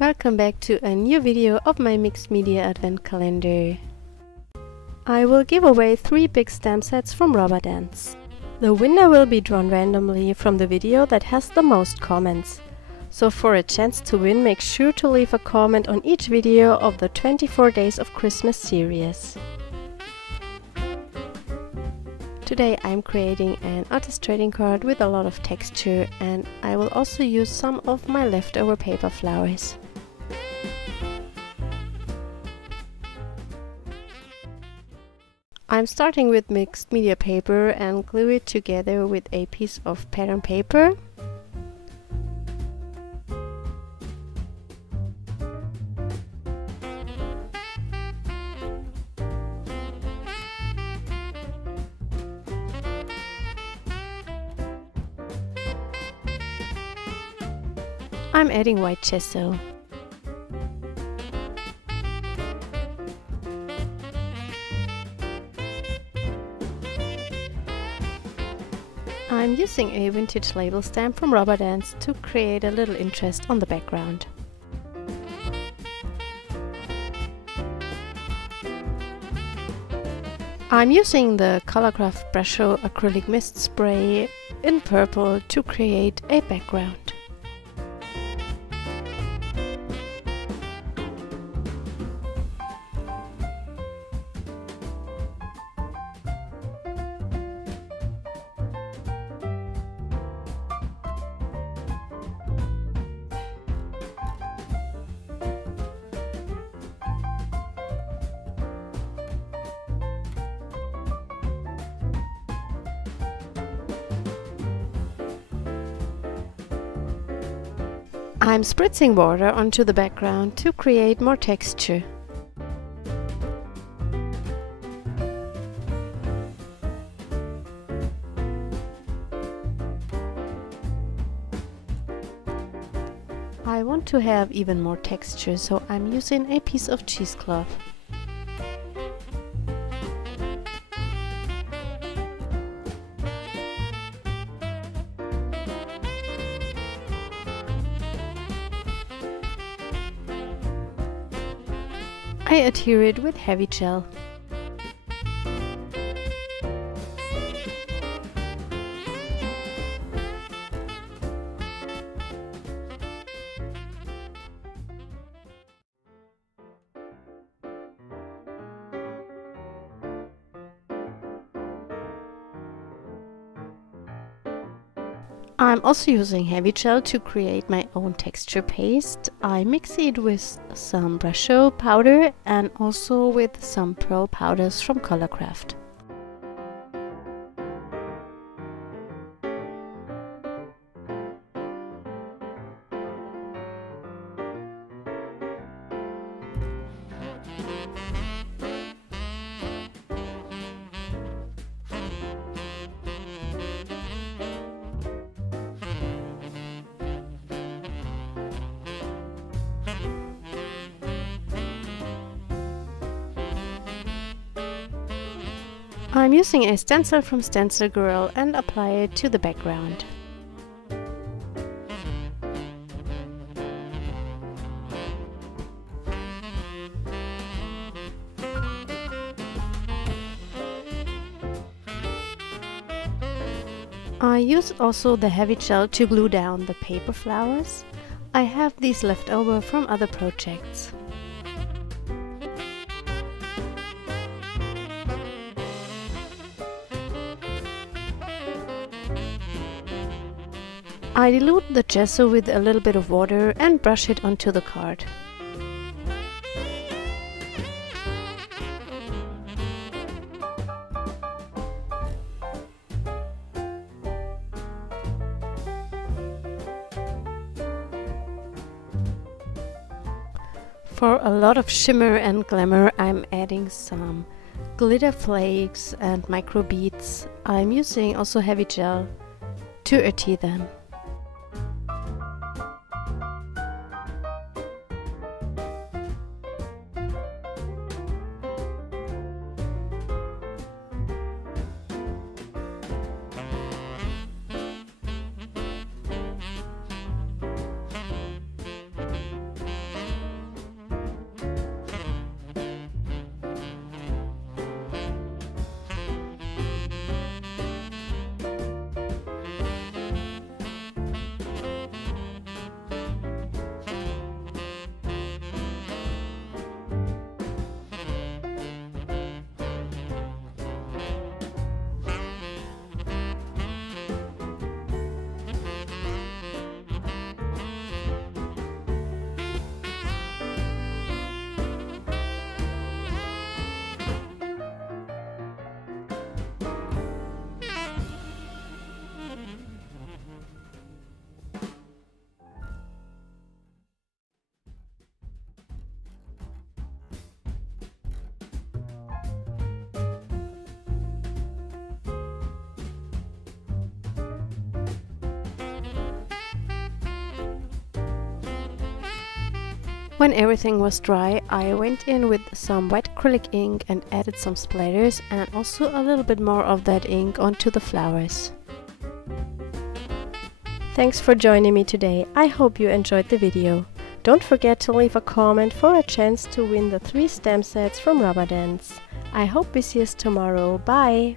Welcome back to a new video of my mixed media advent calendar. I will give away 3 big stamp sets from Rubber Dance. The winner will be drawn randomly from the video that has the most comments. So for a chance to win, make sure to leave a comment on each video of the 24 Days of Christmas series. Today I'm creating an artist trading card with a lot of texture, and I will also use some of my leftover paper flowers. I'm starting with mixed media paper and glue it together with a piece of pattern paper. I'm adding white gesso. I'm using a vintage label stamp from Rubber Dance to create a little interest on the background. I'm using the Colorcraft Brush Show acrylic mist spray in purple to create a background. I'm spritzing water onto the background to create more texture. I want to have even more texture, so I'm using a piece of cheesecloth. I adhere it with heavy gel. I'm also using heavy gel to create my own texture paste. I mix it with some Brush Show powder and also with some pearl powders from Colorcraft. I'm using a stencil from Stencil Girl and apply it to the background. I use also the heavy gel to glue down the paper flowers. I have these left over from other projects. I dilute the gesso with a little bit of water and brush it onto the card. For a lot of shimmer and glamour, I'm adding some glitter flakes and micro beads. I'm using also heavy gel to adhere them. When everything was dry, I went in with some white acrylic ink and added some splatters and also a little bit more of that ink onto the flowers. Thanks for joining me today. I hope you enjoyed the video. Don't forget to leave a comment for a chance to win the 3 stamp sets from Rubber Dance. I hope we see us tomorrow. Bye!